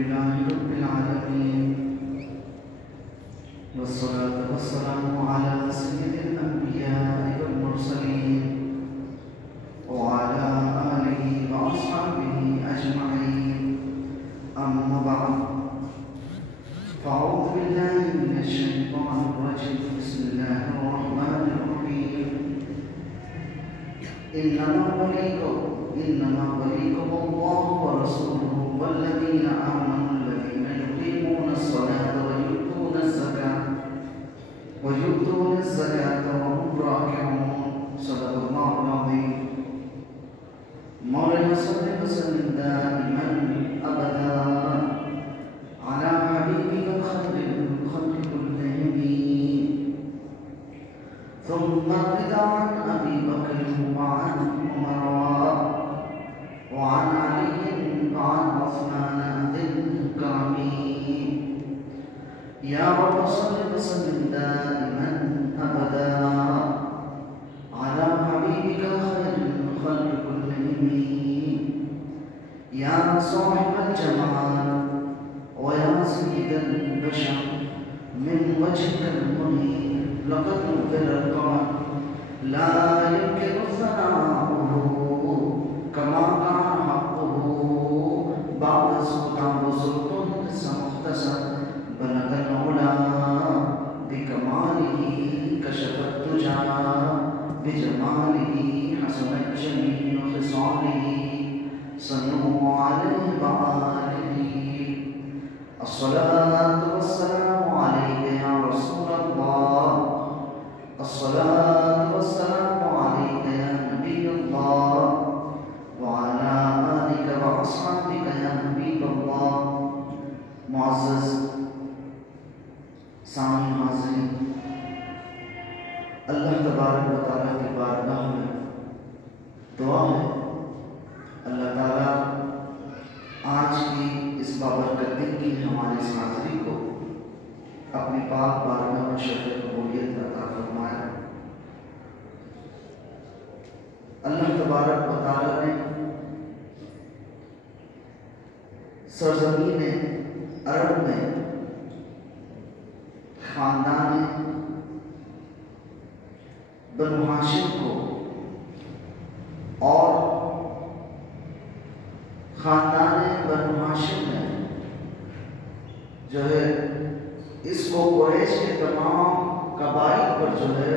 لله رب العالمين والصلاة والسلام على سيد الأنبياء والمرسلين وعلى آله وأصحابه أجمعين أما بعد فأعوذ بالله من الشيطان الرجيم بسم الله الرحمن الرحيم إنما وليكم الله ورسوله والذين آمنوا الذين يقيمون الصلاة ويؤتون الزكاة وهم راكعون صدق الله العظيم. مولانا صل وسلم دائما أبدا على حبيبك خير الخلق كلهم ثم رضا عن أبي بكر وعن عمر وعن علي وعن عثمان ذي الكرم. يا رب صل وسلم دائما أبدا على حبيبك خير الخلق كلهم يا صاحب الجمال ويا سيد البشر من وجهك المنير لقد نبر القمر لا يمكن ثناؤه كما كان حقه بعد سلطان وسلطان مختصر بلغ العلا بكماله كشف الدجى بجماله حسنت جميع خصاله صلوا عليه وآله. الصلاة والسلام عليك يا رسول الله الصلاة والسلام عليك يا نبي الله وعلى آلك وأصحابك يا حبيب الله. معزز سامعین حاضرین، اللہ تبارک و تعالیٰ کی بارگاہ میں دعا ہے اللہ تعالیٰ آج کی اس بابرکت دن کی ہماری اس حاضری کو اپنی پاک بارگاہ میں شرف قبولیت عطا فرمائے. اللہ تبارک و تعالیٰ نے سرزمین عرب میں خاندان بنو ہاشم کو اور خاندان بنو ہاشم نے جو ہے اس کو قریش کے تمام قبائل پر جو ہے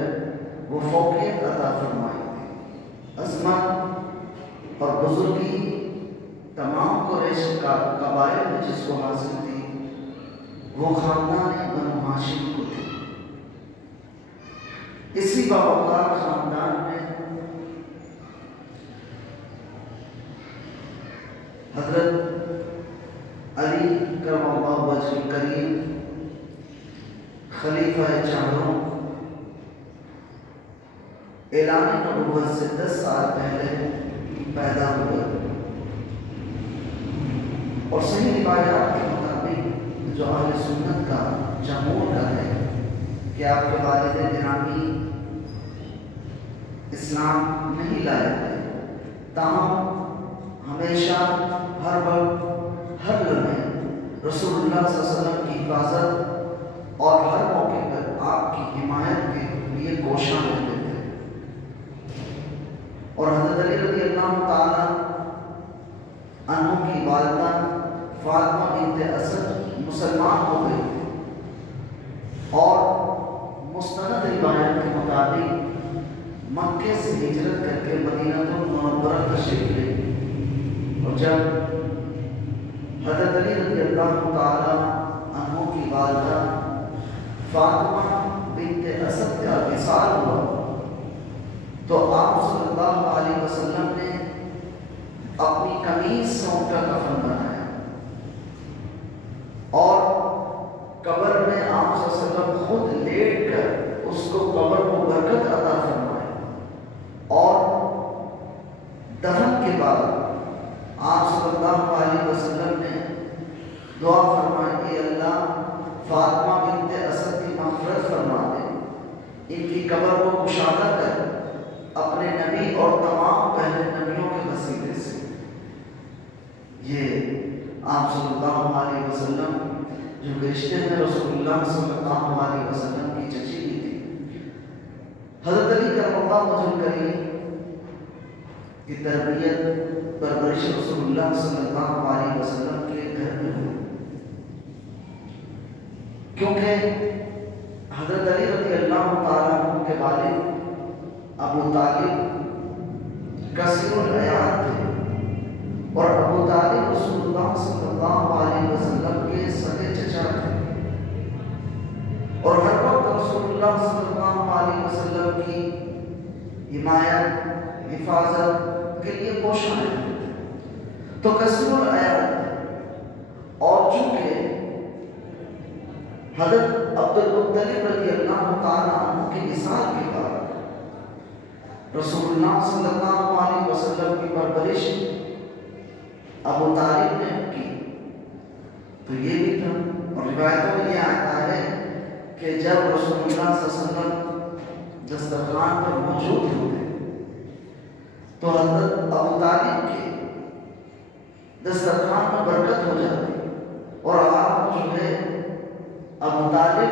وہ فوقیت عطا فرمائی تھی. عظمت اور بزرگی تمام قریش کا قبائل میں جس کو حاصل تھی وہ خاندان بنو ہاشم کو تھی. اسی باوقار خاندان میں حضرت علی کرم اللہ وجہ الکریم خلیفہ چاروں اعلان نبوت سے 10 سال پہلے پیدا ہوئے اور صحیح روایات کے مطابق جو اہل سنت کا جمہور کا ہے کہ آپ کے والد گرامی اسلام نہیں لائے تھے، تاہم ہمیشہ ہر وقت ہر لمحے رسول اللہ صلی اللہ علیہ وسلم کی حفاظت اور ہر موقع پر آپ کی حمایت کے لیے کوشاں رہتے تھے. اور حضرت علی رضی اللہ تعالیٰ عنہ کی والدہ فاطمہ بنت اسد مسلمان ہو گئی اور مستند روایت کے مطابق مکے سے ہجرت کر کے مدینہ المنورہ تشریف لے. اور جب حضرت علی رضی اللہ تعالیٰ عنہ کی والدہ فاطمہ بنت اسد کا وصال ہوا تو آپ صلی اللہ علیہ وسلم نے اپنی قمیص سے ان کا کفن بنایا اور قبر میں آپ صلی اللہ علیہ وسلم خود لیٹ کر اس کو قبر کو برکت عطا فرمائے اور دفن کے بعد آپ صلی اللہ علیہ وسلم نے دعا فرمائی کہ اللہ فاطمہ بنت اسد کی مغفرت فرما دے، ان کی قبر کو کشادہ کر اپنے نبی اور تمام پہلے نبیوں کے وسیلے سے. یہ آپ صلی اللہ علیہ وسلم جو رشتے میں رسول اللہ صلی اللہ علیہ وسلم کی چچی بھی تھی، حضرت علی کرم اللہ وجہ کریم کی تربیت پرورش رسول اللہ صلی اللہ علیہ وسلم کے گھر میں ہوئی، کیونکہ حضرت علی رضی اللہ تعالیٰ عنہ کے والد ابو طالب کثیر العیال تھے، اور ابو طالب رسول اللہ صلی اللہ علیہ وسلم کے سگے چچا تھے، اور ہر وقت رسول اللہ صلی اللہ علیہ وسلم کی حمایت حفاظت کے لیے کوشاں ہیں، تو کثیر العیال تھے، اور چونکہ حضرت عبد المطلب رضی اللہ تعالیٰ عنہ کے وصال کے بعد رسول اللہ صلی اللہ علیہ وسلم کی پرورش ابو طالب نے کی، تو یہ بھی تھا۔ اور روایتوں میں یہ آتا ہے کہ جب رسول اللہ صلی اللہ علیہ وسلم دسترخوان پر موجود ہوتے تو حضرت ابو طالب کے دسترخوان میں برکت ہو جاتی، اور آپ جو ہے ابو طالب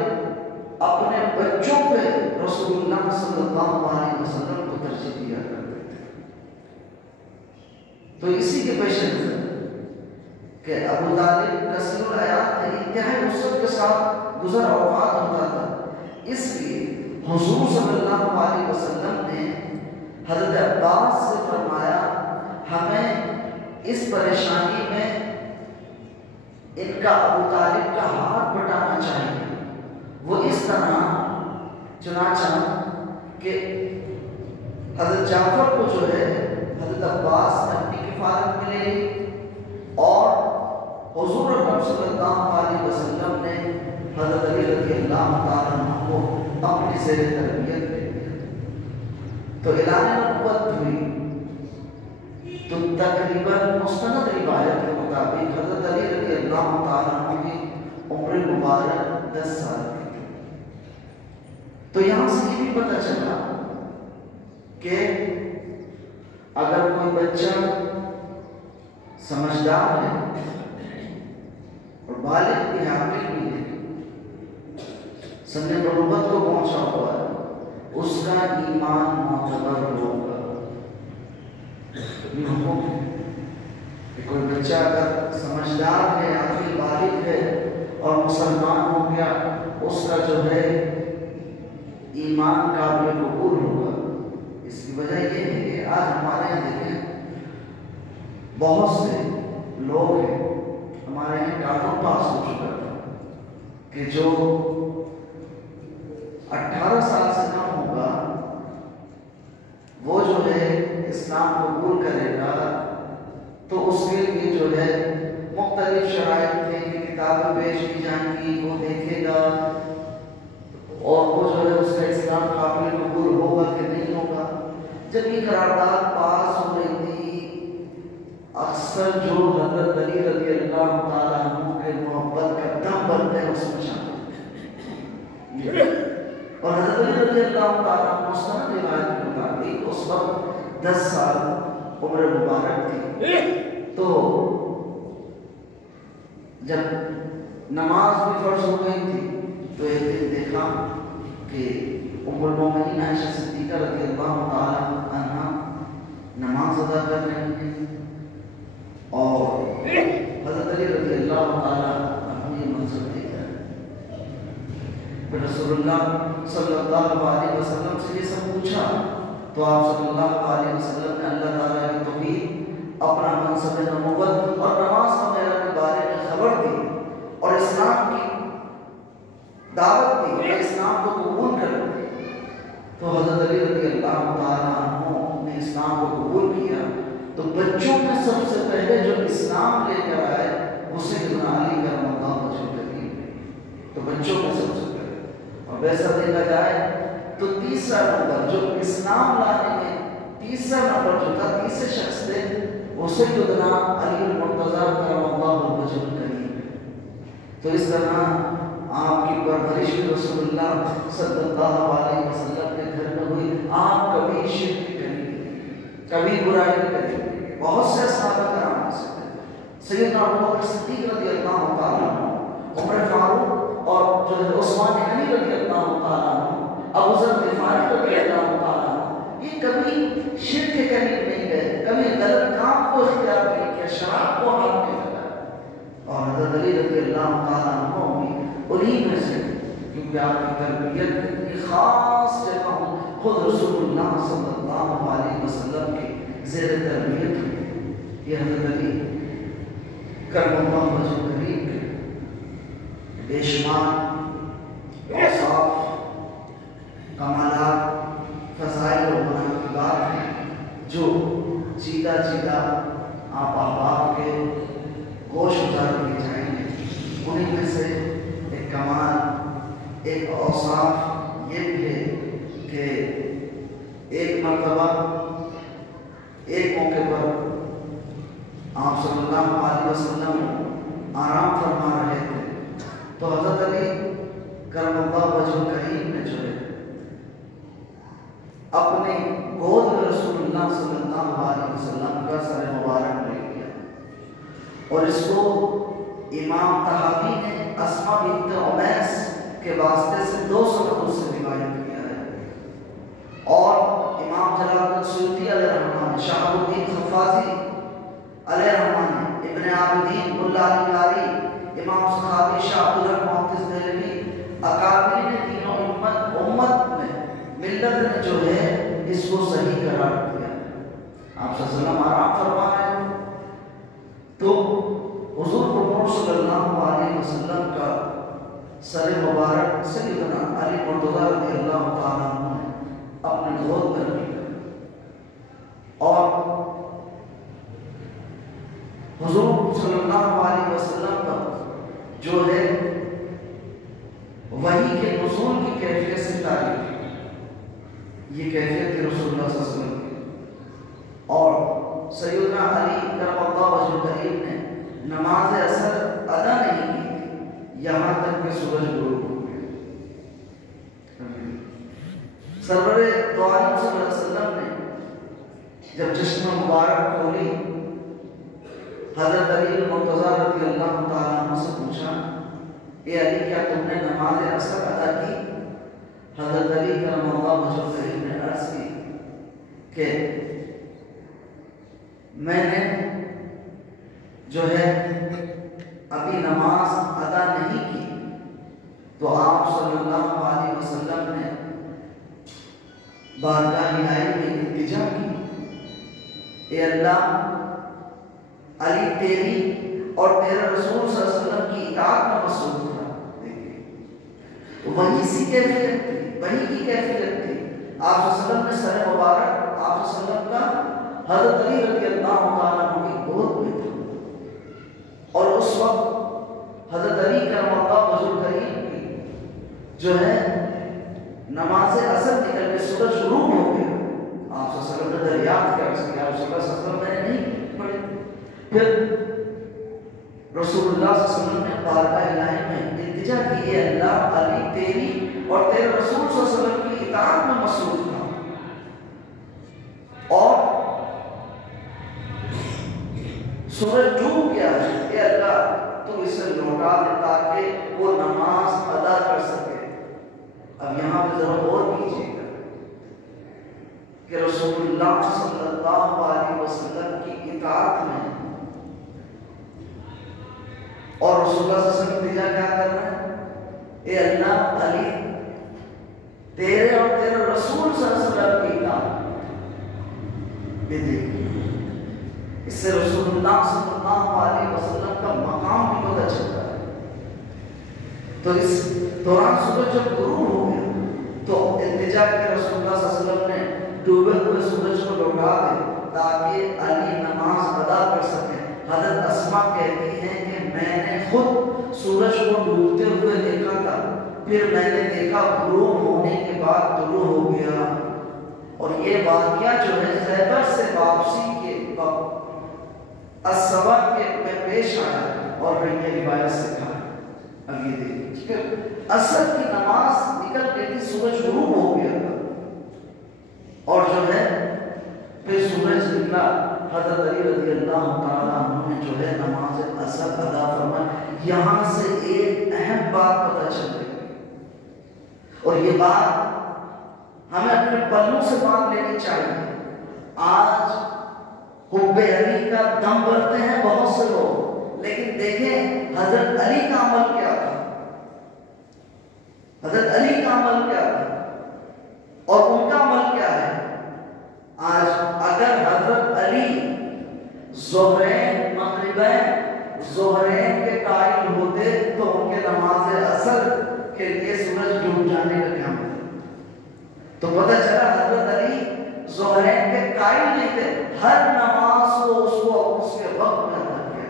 اپنے بچوں پہ رسول اللہ صلی اللہ علیہ وسلم کو ترجیح دیا کرتے تھے۔ تو اسی کے پیش نظر کہ ابو طالب کثیر العیال تھے، انتہائی وسعت کے ساتھ گزر اوقات ہوتا تھا، اس لیے حضور صلی اللہ علیہ وسلم نے حضرت عباس سے فرمایا ہمیں اس پریشانی میں ان کا ابو طالب کا ہاتھ بٹانا چاہیے۔ وہ اس طرح چنانچہ کہ حضرت جعفر کو جو ہے حضرت عباس نے اپنی کفالت میں لے لی، اور حضور اکرم صلی اللہ علیہ وسلم نے حضرت علی رضی اللہ تعالیٰ عنہ کو اپنی زیر تربیت لے لیا، تو اعلان نبوت ہوئی۔ تو تقریباً مستند روایت کے مطابق حضرت علی رضی اللہ تعالیٰ عنہ کی عمر مبارک 10 سال کی تھی۔ تو یہاں سے یہ بھی پتہ چلا کہ اگر کوئی بچہ سمجھدار ہے اور بالغ بھی عاقل بھی ہے، سن بلوغت کو پہنچا ہوا ہے، اس کا ایمان معتبر ہوگا۔ یہ حکم ہے کہ کوئی بچہ اگر سمجھدار ہے، عاقل بالغ ہے اور مسلمان ہو گیا، اس کا جو ہے ایمان قابل قبول ہوگا۔ اس کی وجہ یہ ہے کہ آج ہمارے یہاں دیکھیں بہت سے لوگ ہیں، ہمارے یہاں قانون پاس ہو چکا ہے کہ جو 18 سال سے کم ہوگا وہ جو ہے اسلام قبول کرے گا، تو اس کے لیے جو ہے مختلف شرائط ہیں کہ کتابیں پیش کی جائیں گی، وہ دیکھے گا اور وہ جو ہے اس کا اسلام قابل قبول ہوگا کہ نہیں ہوگا۔ جب یہ قرارداد پاس ہو رہی تھی، اکثر جو حضرت علی رضی اللہ تعالیٰ عنہ کے محبت کا دم بنتے ہیں اس میں شامل ہیں، اور حضرت علی رضی اللہ تعالیٰ عنہ مستند روایت کے مطابق اس وقت 10 سال عمر مبارک تھی۔ تو جب نماز بھی فرض ہو گئی تھی تو ایک دن دیکھا کہ ام المومنین عائشہ صدیقہ رضی اللہ تعالیٰ عنہ نماز ادا کر رہی ہیں، اور حضرت علی رضی اللہ تعالیٰ عنہ یہ منظر دیکھ رہے ہیں۔ پھر رسول اللہ صلی اللہ علیہ وسلم سے یہ سب پوچھا، تو آپ صلی اللہ علیہ وسلم نے اللہ تعالیٰ کی توحید، اپنا منصب نبوت اور نماز وغیرہ کے بارے میں خبر دی، اور اسلام کی دعوت دی کہ اسلام کو قبول کرو۔ تو حضرت علی رضی اللہ تعالیٰ عنہ نے اسلام کو قبول کیا، تو بچوں میں سب سے پہلے جو اسلام لے کر آئے وہ سیدنا علی کرم اللہ وجہ کریم، تو بچوں میں سب سے پہلے۔ اور ویسا دیکھا جائے تو تیسرا نمبر جو اسلام لانے میں تیسرا نمبر جو تھا، تیسرے شخص تھے وہ سیدنا علی المرتضیٰ کرم اللہ وجہ کریم۔ تو اس طرح آپ کی پرورش رسول اللہ صلی اللہ علیہ وسلم کے گھر میں ہوئی۔ آپ کبھی شرک نہیں کریں، کبھی برائی نہیں کریں۔ بہت سے صحابہ کرام سے سیدنا ابو بکر صدیق رضی اللہ تعالیٰ عنہ، عمر فاروق اور جو ہے عثمان غنی رضی اللہ تعالیٰ عنہ، ابو ذر غفاری رضی اللہ تعالیٰ عنہ، یہ کبھی شرک کے قریب نہیں گئے، کبھی غلط کام کو اختیار نہیں کیا، شراب کو ہاتھ نہیں لگایا. اور حضرت علی رضی اللہ تعالیٰ عنہ بھی انہی میں سے، کیونکہ آپ کی تربیت اتنی خاص جگہ خود رسول اللہ صلی اللہ علیہ وسلم کے زیر تربیت ہوئی. یہ حضرت علی کرم اللہ وجہ کریم کے بے شمار اوصاف، کمالات، فضائل و مناقبات ہیں جو چیدہ چیدہ آپ احباب کے گوش گزار کیے جائیں گے. انہیں میں سے ایک کمال، ایک اوصاف یہ بھی ہے کہ ایک مرتبہ ایک موقع پر آپ صلی اللہ علیہ وسلم آرام فرما رہے تھے تو حضرت علی کرم اللہ وجہ کریم نے جو ہے اپنے گود میں رسول اللہ صلی اللہ علیہ وسلم کا سر مبارک لے لیا، اور اس کو امام طحاوی نے اسماء بنت عمیس کے واسطے سے 200 نقل سے روایت کیا ہے. اور امام جلال الدین سیوطی علیہ الرحمٰن، شہاب الدین خفازی علیہ الرحمٰن، ابن عابدین اللہ علی قاری، امام سخاوی، شاہ عبدالحق محدث دہلوی، اکابرین نے تینوں امت میں ملت نے جو ہے اس کو صحیح قرار دیا. آپ صلی اللہ علیہ وسلم آرام فرما رہے ہیں تو حضور پرموٹ صلی اللہ علیہ وسلم کا سر مبارک سیدنا علی مرتضیٰ رضی اللہ تعالیٰ عنہ نے اپنے گود میں لیا، اور حضور صلی اللہ علیہ وسلم کا جو ہے وحی کے نزول کی کیفیت سے تعریف، یہ کیفیت کے رسول اللہ صلی اللہ علیہ وسلم کی. اور سیدنا علی کرم اللہ وجہ کریم نے نماز اثر ادا نہیں کی یہاں تک کہ سورج غروب ہو گیا. سرور دو عالم صلی اللہ علیہ وسلم نے جب چشمہ مبارک کھولی، حضرت علی مرتضیٰ رضی اللہ تعالیٰ عنہ سے پوچھا، اے علی کیا تم نے نماز اثر ادا کی؟ حضرت علی کرم اللہ وجہ کریم نے عرض کی کہ میں نے جو ہے ابھی نماز ادا نہیں کی. تو آپ صلی اللہ علیہ وسلم نے بارگاہ الہی میں التجا کی، اے اللہ، علی تیری اور تیرے رسول صلی اللہ علیہ وسلم کی اطاعت میں مصروف تھا. وہی سی کیفیت تھی، وہی کی کیفیت تھی. آپ صلی اللہ علیہ وسلم نے سر مبارک آپ صلی اللہ علیہ وسلم کا حضرت علی رضی اللہ تعالیٰ عنہ کی گود میں تھا، اور اس وقت حضرت علی کرم اللہ وجہ کریم کی جو ہے نماز اثر نکل کے سورج غروب ہو گیا. آپ صلی اللہ علیہ وسلم نے دریافت کیا، رسول اللہ صلی اللہ علیہ وسلم میں نے نہیں پڑھی. پھر رسول اللہ صلی اللہ علیہ وسلم نے بارگاہ الہی میں التجا کی، اے اللہ، علی تیری اور تیرے رسول صلی اللہ علیہ وسلم کی اطاعت میں مصروف تھا، اور سورج ڈوب گیا ہے، اے اللہ تو اسے لوٹا دے تاکہ وہ نماز ادا کر سکے. اب یہاں پہ ذرا غور کیجیے گا کہ رسول اللہ صلی اللہ علیہ وسلم کی اطاعت میں اور رسول اللہ صلی اللہ علیہ وسلم التجا کیا کر رہے ہیں، اے اللہ، علی تیرے اور تیرے رسول صلی اللہ علیہ وسلم کی اطاعت. اس سے رسول اللہ صلی اللہ علیہ وسلم کا مقام بھی پتہ چلتا ہے. تو اس دوران سورج جب غروب ہو گیا تو التجا کے رسول اللہ صلی اللہ علیہ وسلم نے ڈوبے ہوئے سورج کو لوٹا دے تاکہ علی نماز ادا کر سکے. حضرت اسماء کہتی ہیں کہ میں نے خود سورج کو ڈوبتے ہوئے دیکھا تھا، پھر میں نے دیکھا غروب ہونے کے بعد طلوع ہو گیا. اور یہ واقعہ جو ہے خیبر سے واپسی کے وقت الصبا کے میں پیش آیا اور میں یہ روایت سے کہا. اب یہ دیکھیے عصر کی نماز نکل گئی تھی، سورج غروب ہو گیا تھا، اور جو ہے پھر سورج نکلا حضرت علی رضی اللہ تعالیٰ عنہ نے جو ہے نماز اثر ادا فرمائی۔ یہاں سے ایک اہم بات پتہ چل گئی، اور یہ بات ہمیں اپنے پلوں سے باندھ لینی چاہیے۔ آج حب علی کا دم بھرتے ہیں بہت سے لوگ، لیکن دیکھیں حضرت علی کا عمل کیا تھا، حضرت علی کا عمل کیا تھا اور ان کا عمل کیا ہے۔ آج اگر حضرت علی ظہرین مغربین ظہرین کے قائل ہوتے تو ان کے نماز اثر کے لیے سورج ڈوب جانے کا کیا مطلب؟ تو پتہ چلا حضرت علی ظہرین کے قائل نہیں تھے، ہر نماز کو اس کے وقت میں ادا کیا۔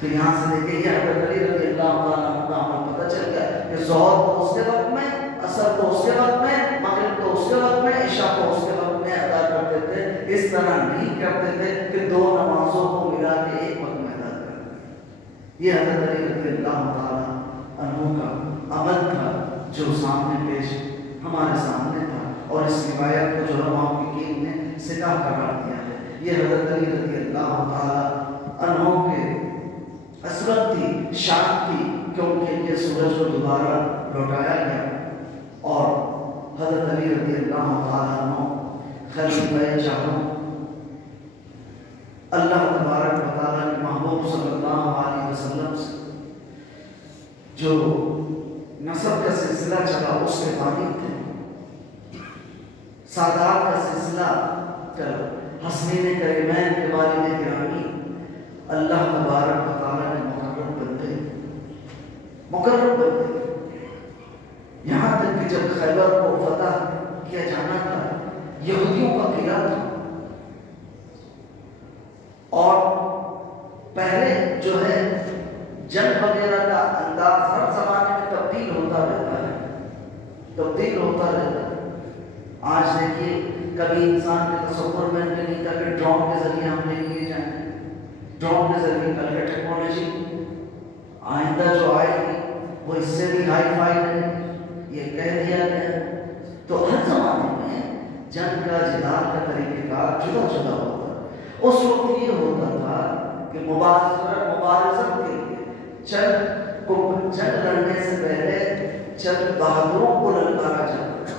تو یہاں سے دیکھیں یہ حضرت علی رضی اللہ تعالیٰ عنہ کا عمل پتہ چل گیا کہ ظہر کو اس کے وقت میں، عصر کو اس کے وقت میں، مغرب کو اس کے وقت میں، عشاء کو اس کے وقت میں ادا کرتے تھے۔ اس طرح نہیں کرتے تھے کہ دو نمازوں کو ملا کے ایک وقت میں ادا کرتے۔ یہ حضرت علی رضی اللہ تعالیٰ عنہ کا عمل تھا جو سامنے پیش ہمارے سامنے تھا، اور اس روایت کو جو محققین نے صحیح قرار دیا ہے۔ یہ حضرت علی رضی اللہ تعالیٰ عنہ کے عصمت تھی، شان تھی کہ ان کے لیے سورج کو دوبارہ لوٹایا گیا، اور حضرت علی رضی اللہ تعالیٰ عنہ خلیفہ جہاں اللہ تبارک و تعالیٰ کے محبوب صلی اللہ علیہ وسلم سے جو نسب کا سلسلہ چلا اس کے بانی تھے، سادات کا سلسلہ چلا، حسنین کریمین کے والد گرامی اللہ تبارک و تعالیٰ نے مقرر بنتے۔ یہاں تک کہ جب خیبر کو فتح کیا جانا تھا، یہودیوں کا قلعہ تھا، اور پہلے جو ہے جنگ وغیرہ کا انداز ہر زمانے میں تبدیل ہوتا رہتا ہے۔ آج دیکھیے کبھی انسان کے تصور میں نہیں تھا کہ ڈرون کے ذریعے حملے کیے جائیں، ڈرون کے ذریعے کل کے ٹیکنالوجی آئندہ جو آئے گی وہ اس سے بھی ہائی فائی ہے، یہ کہہ دیا گیا۔ تو ہر زمانے میں جنگ کا جدال کا طریقہ کار جدا جدا ہوتا ہے۔ اس وقت یہ ہوتا تھا کہ مبارزت کے لیے جنگ لڑنے سے پہلے چند بہادروں کو للکارا جاتا تھا،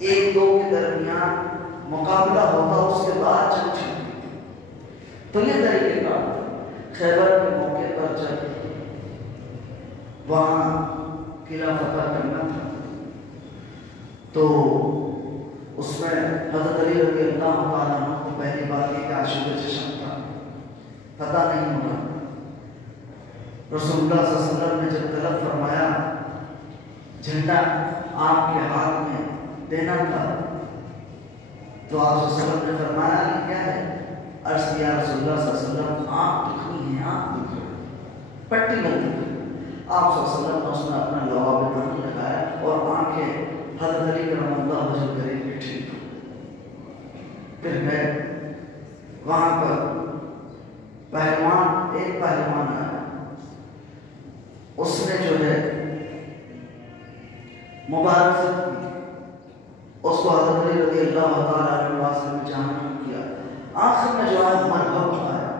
ایک دو کے درمیان مقابلہ ہوتا، اس کے بعد جنگ چھڑتی تھی۔ تو یہ طریقہ کار تھا۔ خیبر کے موقع پر جب وہاں قلعہ فتح کرنا تھا تو اس میں حضرت علی رضی اللہ تعالیٰ عنہ کو پہلی بات یہ کہ عاشق چشم تھا، فتح نہیں ہونا۔ رسول اللہ صلی اللہ علیہ وسلم نے جب طلب فرمایا جھنڈا آپ کے ہاتھ میں دینا تھا تو آپ صلی اللہ علیہ وسلم نے فرمایا یہ کیا ہے؟ عرض کیا رسول اللہ صلی اللہ علیہ وسلم آنکھ دکھنی ہے، آنکھ دکھ رہی، پٹی بندی ہے۔ آپ صلی اللہ علیہ وسلم نے اس میں اپنا لوا میں پانی لگایا اور آنکھیں حضرت علی کرم اللہ وجہ کرے کہ ٹھیک ہو۔ پھر گئے وہاں پر پہلوان، ایک پہلوان آیا، اس نے جو ہے مبارزت کی، اس کو حضرت علی رضی اللہ تعالیٰ عنہ واسطے میں جہنم کیا۔ آخر میں جو ہے مرحب آیا،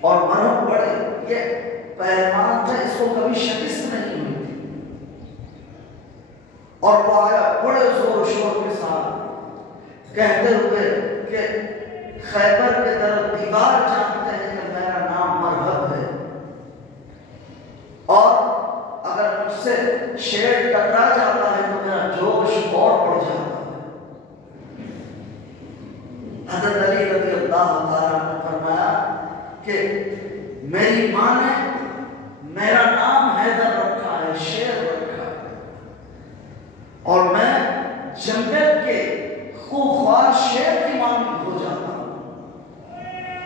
اور مرحب بڑے، یہ پہلوان تھا، اس کو کبھی شکست نہیں ہوئی تھی، اور وہ آیا بڑے زور و شور کے ساتھ کہتے ہوئے کہ خیبر کے طرف دیوار جانتے ہیں کہ میرا نام مرحب ہے، اور اگر مجھ سے شیر ٹکرا جاتا ہے تو میرا جوش اور بڑھ جاتا ہے۔ حضرت علی رضی اللہ تعالیٰ نے فرمایا کہ میری ماں نے میرا نام حیدر رکھا ہے، شیر رکھا ہے، اور میں جنگل کے خوفوار شیر کی مانند ہو جاتا ہوں،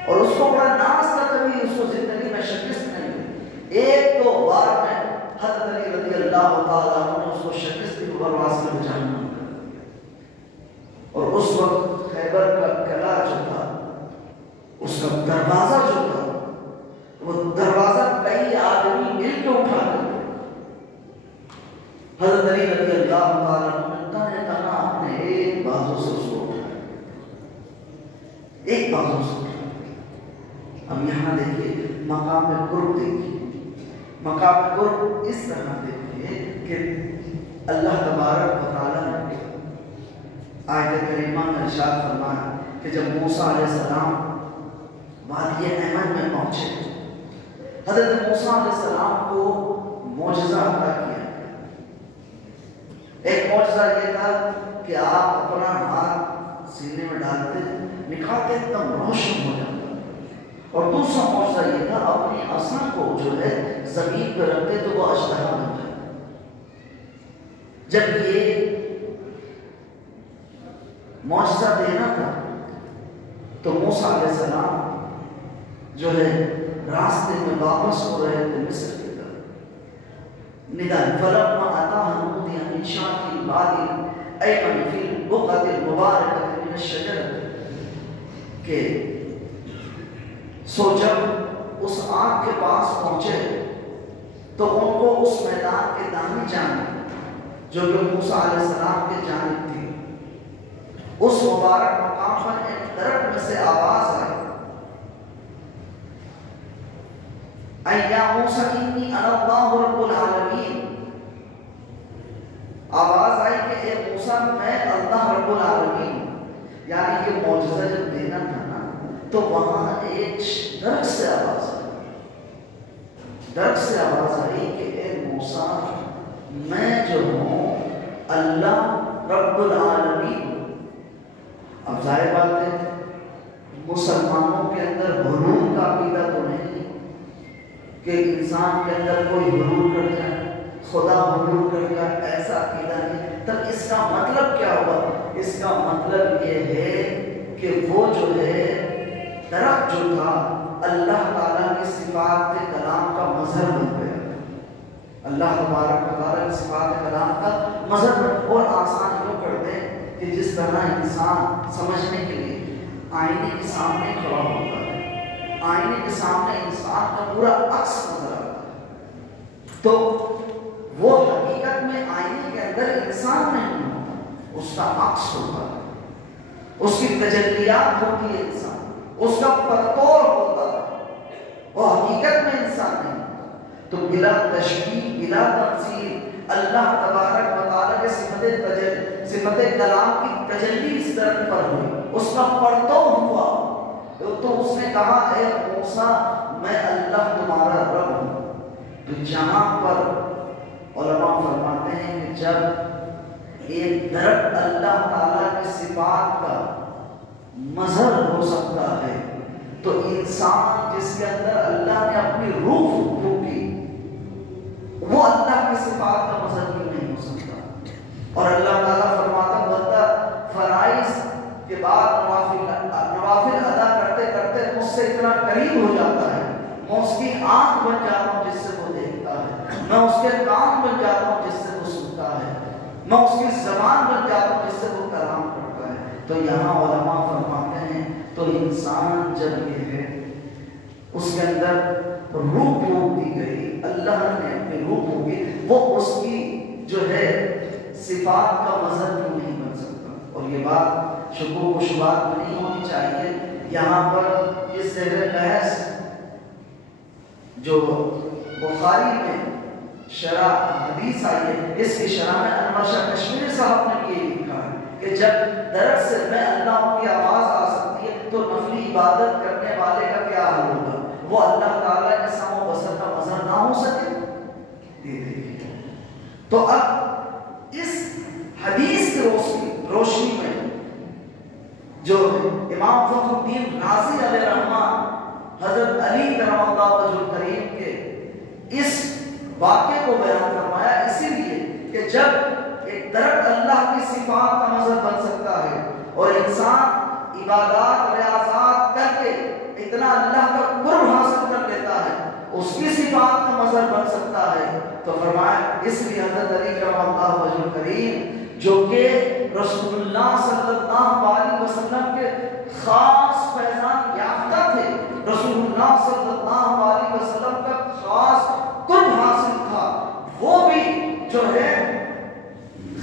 اور اس کو بڑا ناز تھا، کبھی اس کو زندگی میں شکست نہیں ہوئی۔ ایک دو بار میں حضرت علی رضی اللہ تعالیٰ عنہ نے اس کو شکست دی اور واسطے میں جہنم کر دیا۔ اور اس وقت خیبر کا قلعہ جو تھا، اس کا دروازہ جو تھا، وہ دروازہ کئی آدمی مل کے اٹھا کرتے۔ حضرت علی رضی اللہ تعالیٰ عنہ نے تنہ اپنے ایک بازو سے اس کو اٹھایا، مقام قرب دیکھیے، مقام قرب اس طرح دیکھیے کہ اللہ تبارک و تعالیٰ نے آیت کریمہ میں ارشاد فرمایا کہ جب موسیٰ علیہ السلام وادی ایمن میں پہنچے، حضرت موسیٰ علیہ السلام کو معجزہ عطا کیا گیا۔ ایک معجزہ یہ تھا کہ آپ اپنا ہاتھ سینے میں ڈالتے نکالتے ایک دم روشن ہو جاتا، اور دوسرا معجزہ یہ تھا اپنی عصا کو جو ہے زمین پہ رکھتے تو وہ اشتہا بن جاتا۔ جب یہ معجزہ دینا تھا تو موسیٰ علیہ السلام جو ہے راستے میں واپس ہو رہے تھے مصر کی طرف، ندا فلما اتاها نودي من شاطئ الوادي الايمن في البقعة المباركة من الشجرة کہ سو جب اس آگ کے پاس پہنچے تو ان کو اس میدان کے داہنی جانب جو کہ موسیٰ علیہ السلام کے جانب تھی، اس مبارک مقام پر ایک درخت میں سے آواز آئی، اَيَّا مُوسَىٰ إِنِّي أَنَا اللَّهُ رَبُّ الْعَالَمِينَ، آواز آئی کہ اے موسیٰ میں اللہ رب العالمین ہوں۔ یعنی یہ معجزہ جب دینا تھا نا تو وہاں ایک درخت سے آواز آئی، درخت سے آواز آئی کہ اے موسیٰ میں جو ہوں اللہ رب العالمین ہوں۔ اب ظاہر بات ہے مسلمانوں کے اندر حلول کا عقیدہ تو نہیں کہ انسان کے اندر کوئی حلول کر جائے، خدا حلول کر جائے، ایسا عقیدہ نہیں۔ تب اس کا مطلب کیا ہوا؟ اس کا مطلب یہ ہے کہ وہ جو ہے درخت جو تھا اللہ تعالیٰ کی صفات کلام کا مظہر بن گیا، اللہ تبارک و تعالیٰ کی صفات کلام کا مظہر بن۔ اور آسان یوں کر دیں کہ جس طرح انسان سمجھنے کے لیے آئینے کے سامنے کھڑا ہوتا ہے، آئینے کے سامنے انسان کا پورا عکس نظر آتا ہے، تو وہ حقیقت میں آئینے کے اندر انسان نہیں ہوتا، اس کا عکس ہوتا ہے، اس کی تجلیات ہوتی ہے انسان، اس کا پرتور ہوتا ہے، وہ حقیقت میں انسان نہیں ہوتا۔ تو بلا تشبیہ بلا تمثیل اللہ تبارک و تعالیٰ کے صفت کلام کی تجلی اس درخت پر ہوئی، اس کا پرتو ہوا، تو اس نے کہا اے موسیٰ میں اللہ تمہارا رب ہوں۔ تو جہاں پر علماء فرماتے ہیں کہ جب ایک درخت اللہ تعالیٰ کی صفات کا مظہر ہو سکتا ہے تو انسان جس کے اندر اللہ نے اپنی روح پھونکی وہ اللہ کی صفات کا مظہر بھی نہیں ہو سکتا۔ اور اللہ تعالیٰ فرماتا بندہ فرائض کے بعد نوافل ادا کرتے کرتے مجھ سے اتنا قریب ہو جاتا ہے، میں اس کی آنکھ بن جاتا ہوں جس سے وہ دیکھتا ہے، میں اس کے کان بن جاتا ہوں جس سے وہ سنتا ہے، میں اس کی زبان بن جاتا ہوں جس سے وہ کلام کرتا ہے۔ تو یہاں علماء فرماتے ہیں تو انسان جب یہ ہے اس کے اندر روح پھونک دی گئی، اللہ نے اپنی روح پھونکی، وہ اس کی جو ہے صفات کا مظہر کیوں نہیں بن سکتا؟ اور یہ بات شکوک و شبہات میں نہیں ہونی چاہیے۔ یہاں پر اس زیر بحث جو بخاری میں شرح حدیث آئی ہے، اس کی شرح میں انور شاہ کشمیری صاحب نے یہ لکھا ہے کہ جب درخت سے میں اللہ کی آواز آ سکتی ہے تو نفلی عبادت کرنے والے کا کیا حال ہوگا؟ وہ اللہ تعالیٰ کے سمع و بصر کا مظہر نہ ہو سکے؟ تو اب اس حدیث کی روشنی میں جو امام فخر الدین رازی علیہ رحمہ حضرت علی کرم اللہ وجہ الکریم کے اس واقعے کو بیان فرمایا، اسی لیے کہ جب ایک درخت اللہ کی صفات کا مظہر بن سکتا ہے اور انسان عبادات ریاضات کر کے اتنا اللہ کا قرب حاصل کر لیتا ہے، اس کی صفات کا مظہر بن سکتا ہے، تو فرمایا اس لیے حضرت علی کرم اللہ وجہ الکریم جو کہ رسول اللہ صلی اللہ علیہ وسلم کے خاص فیضان یافتہ تھے، رسول اللہ صلی اللہ علیہ وسلم کا خاص قرب حاصل تھا، وہ بھی جو ہے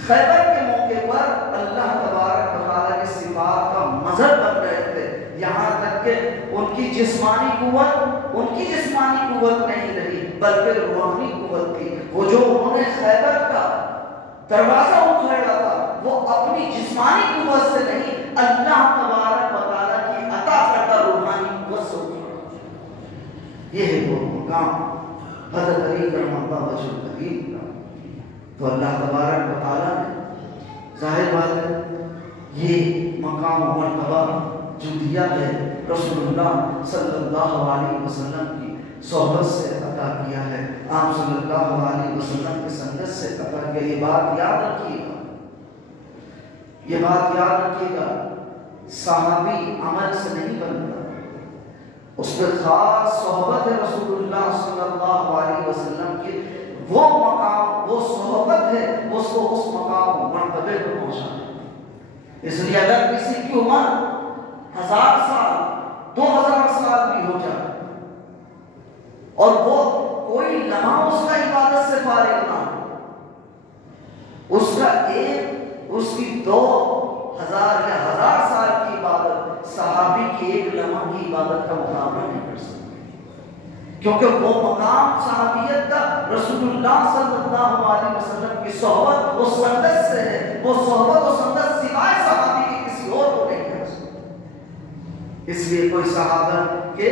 خیبر کے موقع پر اللہ تبارک و تعالیٰ کی صفات کا مظہر بن رہے تھے، یہاں تک کہ ان کی جسمانی قوت، ان کی جسمانی قوت نہیں رہی بلکہ روحانی قوت تھی. وہ جو انہوں نے خیبر کا دروازہ اکھاڑا تھا وہ اپنی جسمانی قوت سے نہیں اللہ تبارک و تعالیٰ کی عطا کردہ روحانی قوت سے اکھاڑا. یہ ہے وہ مقام حضرت علی کرم اللہ وجہ الکریم کا. تو اللہ تبارک و تعالیٰ نے ظاہر بات ہے یہ مقام و مرتبہ جو دیا ہے رسول اللہ صلی اللہ علیہ وسلم کی صحبت سے عطا کیا ہے, آپ صلی اللہ علیہ وسلم کے سنگت سے عطا کیا. یہ بات یاد رکھیے گا, یہ بات یاد رکھیے گا, صحابی عمل سے نہیں بنتا, اس پہ خاص صحبت ہے رسول اللہ صلی اللہ علیہ وسلم کی. وہ مقام وہ صحبت ہے اس کو اس مقام و مرتبے کو پہنچانا. اس لیے اگر کسی کی عمر 1000 سال 2000 سال بھی ہو جائے اور وہ کوئی لمحہ اس کا عبادت سے فارغ نہ ہو, اس کا اس کی 2000 یا 1000 سال کی عبادت صحابی کی ایک لمحہ کی عبادت کا مقابلہ نہیں کر سکتی, کیونکہ وہ مقام صحابیت کا رسول اللہ صلی اللہ علیہ وسلم کی صحبت وہ سنت سے ہے. وہ صحبت و سنت سوائے صحابی کی کسی اور کو نہیں کر سکتی. اس لیے کوئی صحابہ کے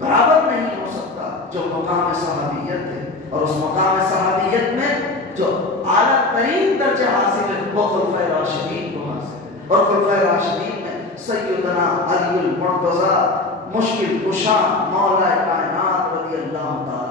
برابر نہیں ہو سکتا جو مقام صحابیت ہے, اور اس مقام صحابیت میں جو اعلیٰ ترین درجہ حاصل ہے وہ خلفائے راشدین کو حاصل ہے. اور خلفائے راشدین میں سیدنا علی المرتضیٰ مشکل کشا مولا کائنات رضی اللہ تعالی